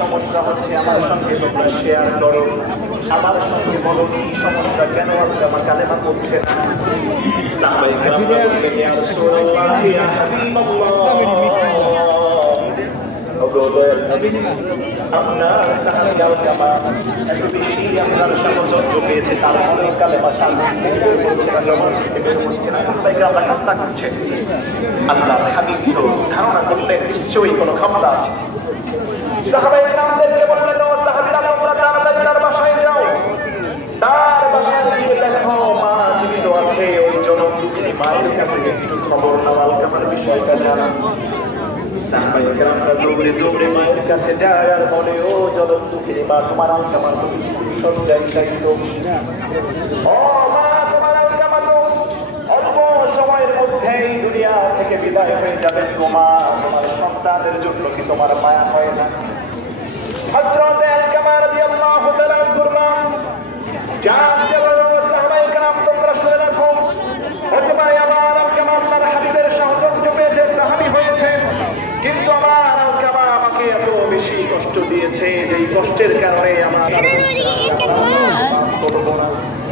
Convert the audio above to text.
সমস্যা হচ্ছে আমার সঙ্গে তোমরা শেয়ার করো। আমার সঙ্গে বলো কি সমস্যা, কেন আজকে আমার কালেমা পড়ছে না। আপনার সাহাবিরাও জামা এত বেশি আপনার সামর্থ্য আমরা করছে আল্লাহ হাবিব ধারণা করলেন, নিশ্চয়ই কোনো ক্ষমতা আছে। মায়ের কাছে একটু তোমার আলকামার প্রতি সজ্জাই চাইতো ও মা তোমার আলকামা তো অল্প সময়ের মধ্যেই দুনিয়া থেকে বিদায় হয়ে যাবেন গোমা তোমার সন্তানের জন্য কি তোমার মায়া হয় না। কিন্তু আমার আমাকে এত বেশি কষ্ট দিয়েছে এই কষ্টের কারণে আমার